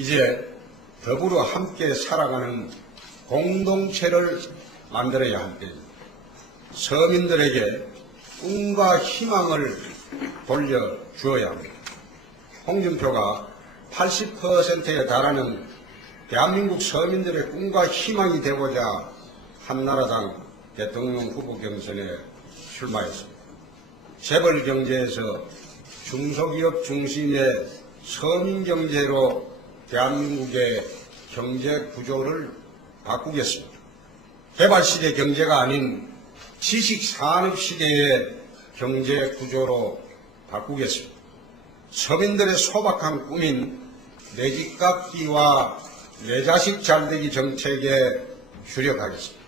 이제 더불어 함께 살아가는 공동체를 만들어야 할 때입니다. 서민들에게 꿈과 희망을 돌려주어야 합니다. 홍준표가 80%에 달하는 대한민국 서민들의 꿈과 희망이 되고자 한나라당 대통령 후보 경선에 출마했습니다. 재벌 경제에서 중소기업 중심의 서민 경제로 대한민국의 경제 구조를 바꾸겠습니다. 개발 시대 경제가 아닌 지식 산업 시대의 경제 구조로 바꾸겠습니다. 서민들의 소박한 꿈인 내집 갚기와 내 자식 잘되기 정책에 주력하겠습니다.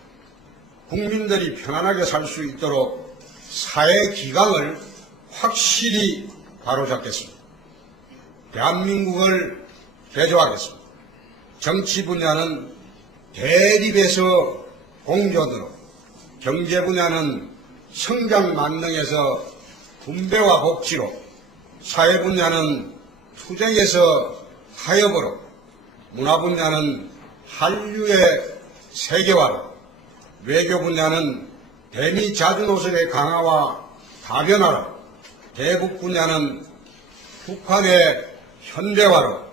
국민들이 편안하게 살 수 있도록 사회 기강을 확실히 바로잡겠습니다. 대한민국을 개조하겠습니다. 정치 분야는 대립에서 공존으로, 경제 분야는 성장 만능에서 분배와 복지로, 사회 분야는 투쟁에서 타협으로, 문화 분야는 한류의 세계화로, 외교 분야는 대미 자주노선의 강화와 다변화로, 대북 분야는 북한의 현대화로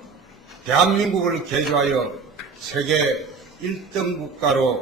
대한민국을 개조하여 세계 1등 국가로